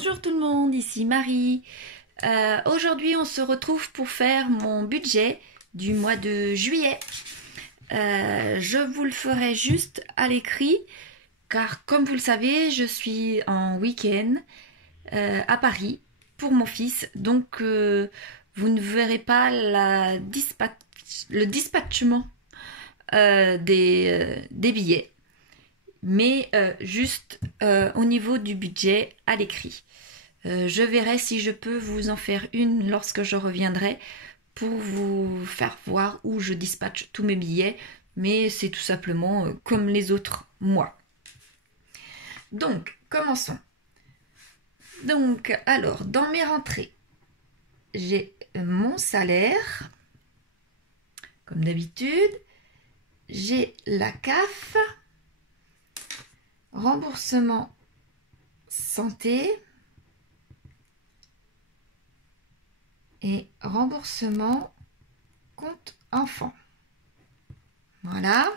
Bonjour tout le monde, ici Marie. Aujourd'hui on se retrouve pour faire mon budget du mois de juillet. Je vous le ferai juste à l'écrit car comme vous le savez je suis en week-end à Paris pour mon fils. Donc vous ne verrez pas le dispatchement des billets. Mais juste au niveau du budget à l'écrit. Je verrai si je peux vous en faire une lorsque je reviendrai pour vous faire voir où je dispatche tous mes billets, mais c'est tout simplement comme les autres mois. Donc, commençons. Donc, alors, dans mes rentrées, j'ai mon salaire, comme d'habitude, j'ai la CAF, remboursement santé et remboursement compte enfant. Voilà.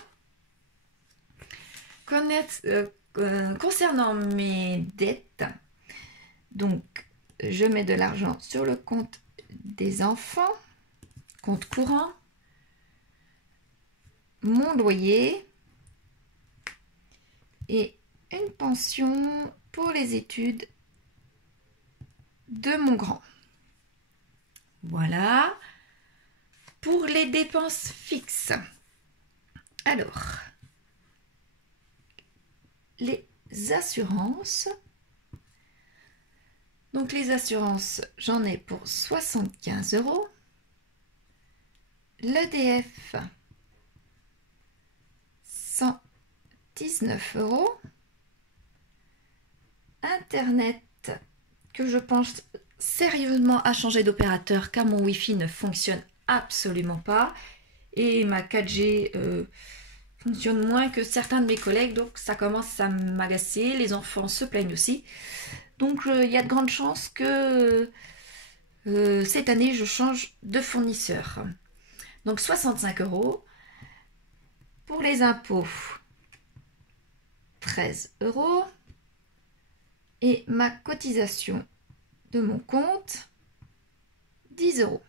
Concernant mes dettes, donc je mets de l'argent sur le compte des enfants, compte courant, mon loyer et une pension pour les études de mon grand. Voilà pour les dépenses fixes. Alors, les assurances. Donc les assurances, j'en ai pour 75 €. L'EDF, 119 €. Internet, que je pense sérieusement à changer d'opérateur car mon Wi-Fi ne fonctionne absolument pas et ma 4G fonctionne moins que certains de mes collègues, donc ça commence à m'agacer. Les enfants se plaignent aussi, donc il y a de grandes chances que cette année je change de fournisseur. Donc 65 € pour les impôts, 13 € et ma cotisation de mon compte, 10 €.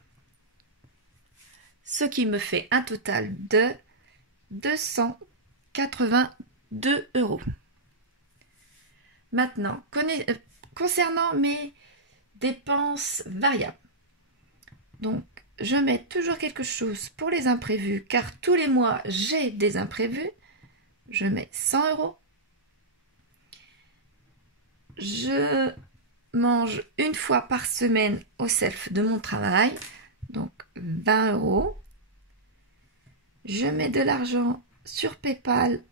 Ce qui me fait un total de 282 €. Maintenant, concernant mes dépenses variables, donc je mets toujours quelque chose pour les imprévus car tous les mois j'ai des imprévus. Je mets 100 €. Je mange une fois par semaine au self de mon travail, donc 20 €. Je mets de l'argent sur PayPal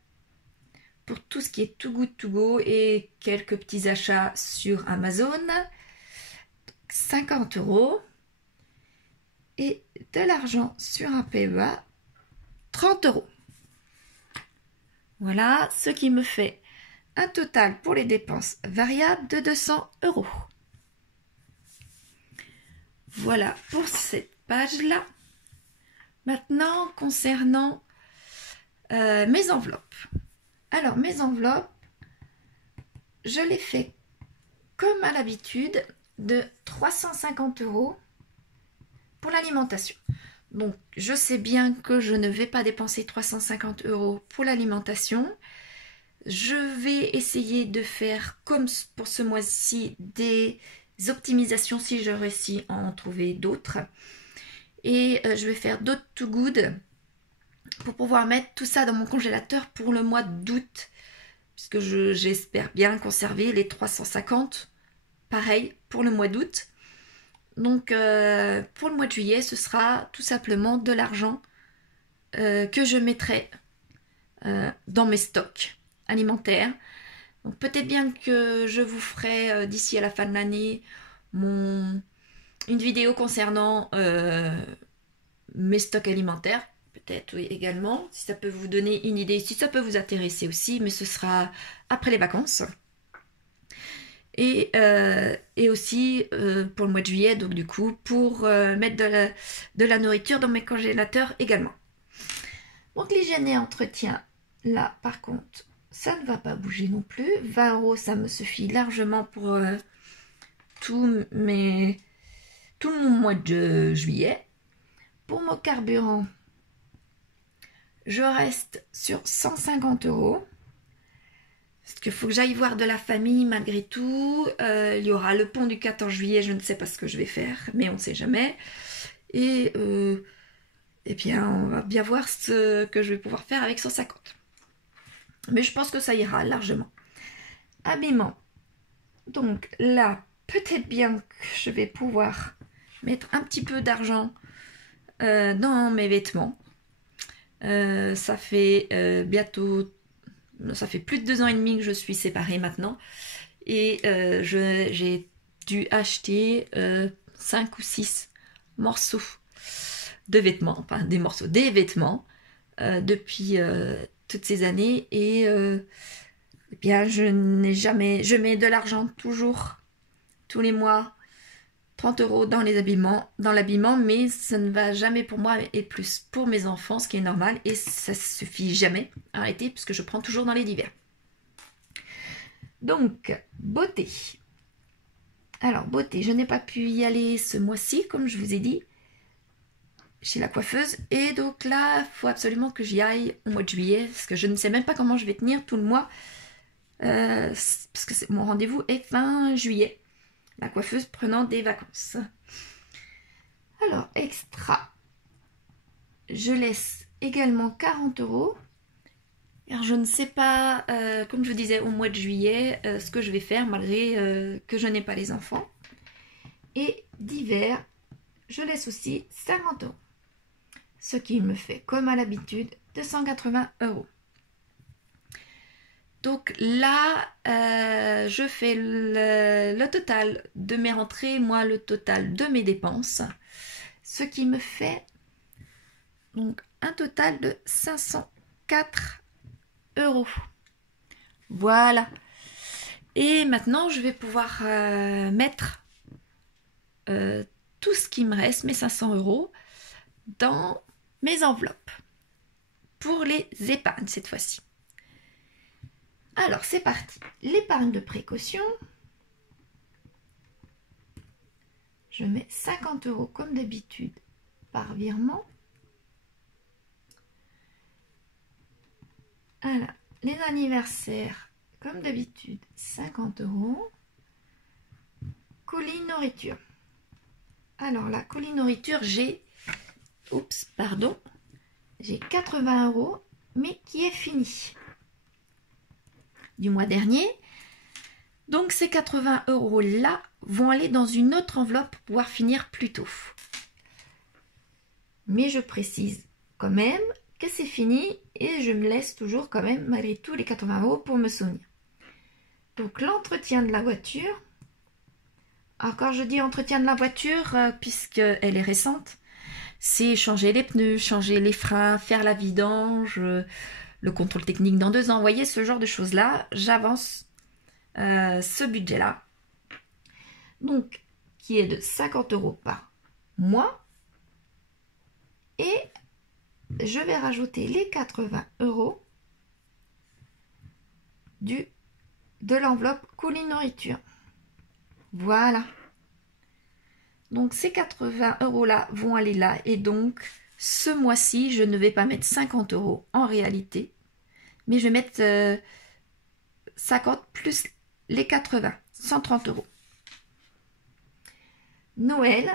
pour tout ce qui est Too Good To Go et quelques petits achats sur Amazon, 50 €. Et de l'argent sur un PEA, 30 €. Voilà ce qui me fait un total pour les dépenses variables de 200 €. Voilà pour cette page-là. Maintenant, concernant mes enveloppes. Alors, mes enveloppes, je les fais comme à l'habitude de 350 € pour l'alimentation. Donc, je sais bien que je ne vais pas dépenser 350 € pour l'alimentation. Je vais essayer de faire comme pour ce mois-ci des optimisations si je réussis à en trouver d'autres. Et je vais faire d'autres Too Good pour pouvoir mettre tout ça dans mon congélateur pour le mois d'août. Puisque j'espère bien conserver les 350. Pareil pour le mois d'août. Donc pour le mois de juillet, ce sera tout simplement de l'argent que je mettrai dans mes stocks alimentaires. Donc peut-être bien que je vous ferai d'ici à la fin de l'année une vidéo concernant mes stocks alimentaires. Peut-être oui, également, si ça peut vous donner une idée, si ça peut vous intéresser aussi, mais ce sera après les vacances. Et aussi pour le mois de juillet, donc du coup, pour mettre de la nourriture dans mes congélateurs également. Donc l'hygiène et entretien, là par contre, ça ne va pas bouger non plus. 20 €, ça me suffit largement pour tout mon mois de juillet. Pour mon carburant, je reste sur 150 €. Parce qu'il faut que j'aille voir de la famille malgré tout. Il y aura le pont du 14 juillet, je ne sais pas ce que je vais faire, mais on ne sait jamais. Et bien, on va bien voir ce que je vais pouvoir faire avec 150. Mais je pense que ça ira largement. Habillement. Donc là, peut-être bien que je vais pouvoir mettre un petit peu d'argent dans mes vêtements. Ça fait bientôt... Ça fait plus de 2 ans et demi que je suis séparée maintenant. Et j'ai dû acheter 5 ou 6 morceaux de vêtements. Enfin, des vêtements depuis toutes ces années. Et bien, je mets de l'argent toujours, tous les mois, 30 € dans l'habillement, mais ça ne va jamais pour moi et plus pour mes enfants, ce qui est normal, et ça suffit jamais à arrêter puisque je prends toujours dans les divers. Donc, beauté. Alors, beauté, je n'ai pas pu y aller ce mois-ci, comme je vous ai dit, chez la coiffeuse, et donc là, il faut absolument que j'y aille au mois de juillet, parce que je ne sais même pas comment je vais tenir tout le mois, parce que mon rendez-vous est fin juillet. La coiffeuse prenant des vacances. Alors, extra. Je laisse également 40 €. Car je ne sais pas, comme je vous disais, au mois de juillet, ce que je vais faire malgré que je n'ai pas les enfants. Et d'hiver, je laisse aussi 50 €. Ce qui me fait, comme à l'habitude, 280 €. Donc là, je fais le total de mes rentrées, moi le total de mes dépenses, ce qui me fait donc un total de 504 €. Voilà. Et maintenant, je vais pouvoir mettre tout ce qui me reste, mes 500 €, dans mes enveloppes pour les épargnes cette fois-ci. Alors, c'est parti. L'épargne de précaution. Je mets 50 € comme d'habitude par virement. Alors, les anniversaires, comme d'habitude, 50 €. Colis nourriture. Alors, la colis nourriture, j'ai 80 €, mais qui est fini du mois dernier. Donc ces 80 € là vont aller dans une autre enveloppe pour pouvoir finir plus tôt. Mais je précise quand même que c'est fini et je me laisse toujours quand même malgré tout les 80 € pour me souvenir. Donc l'entretien de la voiture. Alors quand je dis entretien de la voiture, puisqu'elle est récente, c'est changer les pneus, changer les freins, faire la vidange, le contrôle technique dans 2 ans, vous voyez, ce genre de choses-là, j'avance ce budget-là, donc qui est de 50 € par mois, et je vais rajouter les 80 € de l'enveloppe colis nourriture. Voilà. Donc ces 80 € là vont aller là, et donc ce mois-ci, je ne vais pas mettre 50 € en réalité, mais je vais mettre 50 plus les 80, 130 €. Noël,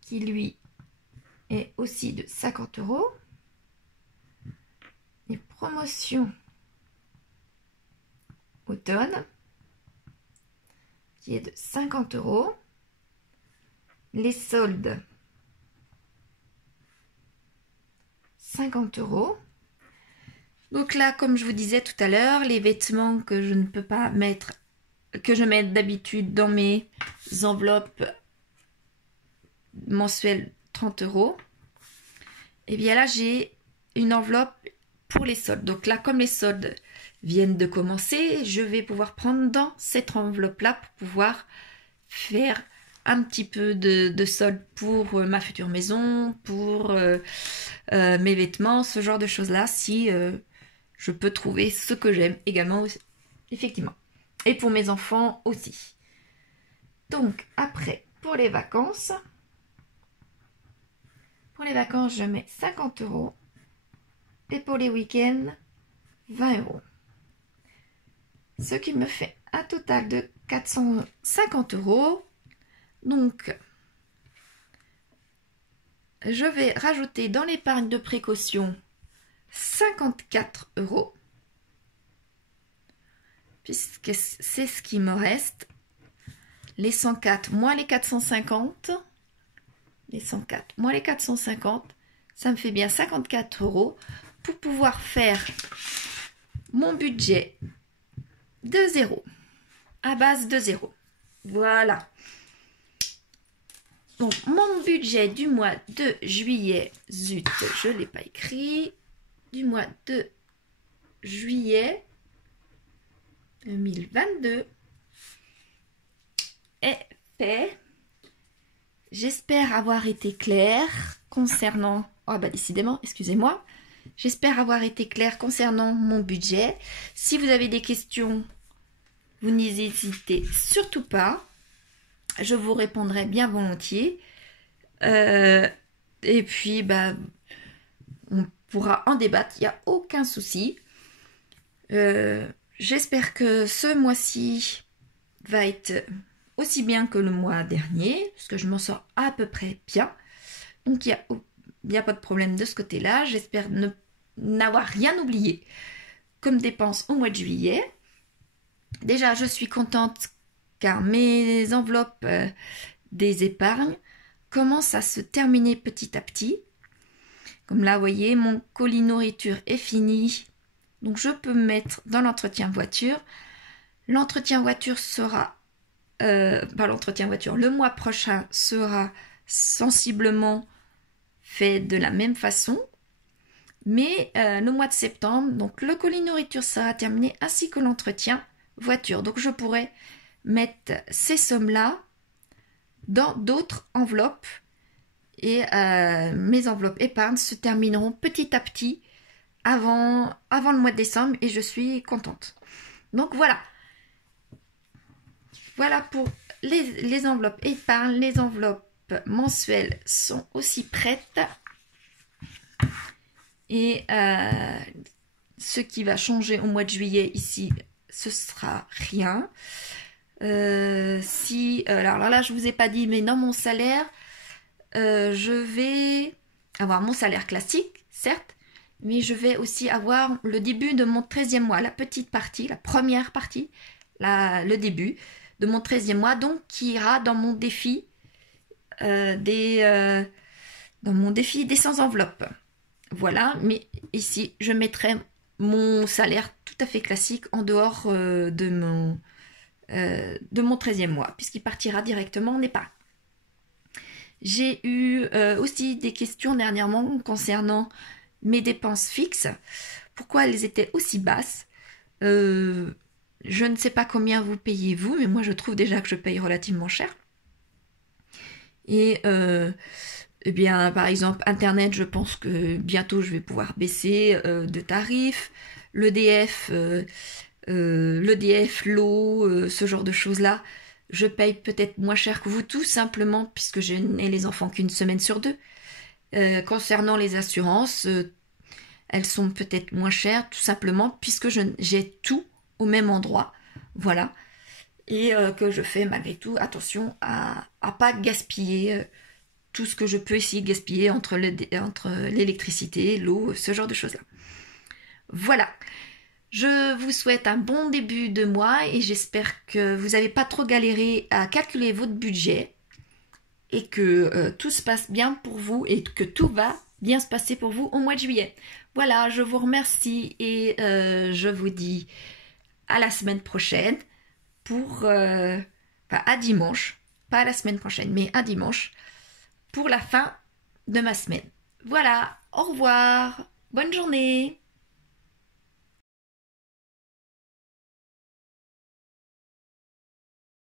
qui lui est aussi de 50 €. Les promotions automne, qui est de 50 €. Les soldes, 50 €. Donc là, comme je vous disais tout à l'heure, les vêtements que je ne peux pas mettre, que je mets d'habitude dans mes enveloppes mensuelles 30 €, et bien là j'ai une enveloppe pour les soldes. Donc là, comme les soldes viennent de commencer, je vais pouvoir prendre dans cette enveloppe là pour pouvoir faire un petit peu de solde pour ma future maison, pour mes vêtements, ce genre de choses là, si je peux trouver ce que j'aime également, effectivement. Et pour mes enfants aussi. Donc, après, pour les vacances, je mets 50 €. Et pour les week-ends, 20 €. Ce qui me fait un total de 450 €. Donc, je vais rajouter dans l'épargne de précaution 54 €. Puisque c'est ce qui me reste. Les 104 moins les 450. Les 104 moins les 450. Ça me fait bien 54 € pour pouvoir faire mon budget de 0. À base de 0. Voilà. Donc, mon budget du mois de juillet, zut, je ne l'ai pas écrit, du mois de juillet 2022 est fait. J'espère avoir été claire concernant... Oh bah décidément, excusez-moi. J'espère avoir été claire concernant mon budget. Si vous avez des questions, vous n'hésitez surtout pas. Je vous répondrai bien volontiers. Et puis, bah, on pourra en débattre. Il n'y a aucun souci. J'espère que ce mois-ci va être aussi bien que le mois dernier, parce que je m'en sors à peu près bien. Donc, il n'y a pas de problème de ce côté-là. J'espère n'avoir rien oublié comme dépense au mois de juillet. Déjà, je suis contente car mes enveloppes des épargnes commencent à se terminer petit à petit. Comme là, vous voyez, mon colis nourriture est fini. Donc, je peux me mettre dans l'entretien voiture. L'entretien voiture sera... le mois prochain sera sensiblement fait de la même façon. Mais le mois de septembre, donc le colis nourriture sera terminé ainsi que l'entretien voiture. Donc, je pourrais mettre ces sommes-là dans d'autres enveloppes et mes enveloppes épargne se termineront petit à petit avant le mois de décembre et je suis contente. Donc voilà. Voilà pour les enveloppes épargne. Les enveloppes mensuelles sont aussi prêtes. Et ce qui va changer au mois de juillet ici, ce sera rien. Alors là, je vous ai pas dit, mais dans mon salaire, je vais avoir mon salaire classique, certes, mais je vais aussi avoir le début de mon 13e mois, la petite partie, la première partie, le début de mon 13e mois, donc qui ira dans mon défi des 100 enveloppes. Voilà, mais ici, je mettrai mon salaire tout à fait classique en dehors de mon 13e mois, puisqu'il partira directement en épargne. J'ai eu aussi des questions dernièrement concernant mes dépenses fixes. Pourquoi elles étaient aussi basses? Je ne sais pas combien vous payez vous, mais moi je trouve déjà que je paye relativement cher. Et eh bien, par exemple, Internet, je pense que bientôt je vais pouvoir baisser de tarifs. L'EDF, l'eau, ce genre de choses-là, je paye peut-être moins cher que vous tout simplement puisque je n'ai les enfants qu'une semaine sur 2. Concernant les assurances, elles sont peut-être moins chères tout simplement puisque j'ai tout au même endroit. Voilà. Et que je fais malgré tout attention à pas gaspiller tout ce que je peux essayer de gaspiller entre l'électricité, l'eau, ce genre de choses-là. Voilà. Je vous souhaite un bon début de mois et j'espère que vous n'avez pas trop galéré à calculer votre budget et que tout se passe bien pour vous et que tout va bien se passer pour vous au mois de juillet. Voilà, je vous remercie et je vous dis à la semaine prochaine à dimanche, pas à la semaine prochaine, mais à dimanche pour la fin de ma semaine. Voilà, au revoir, bonne journée.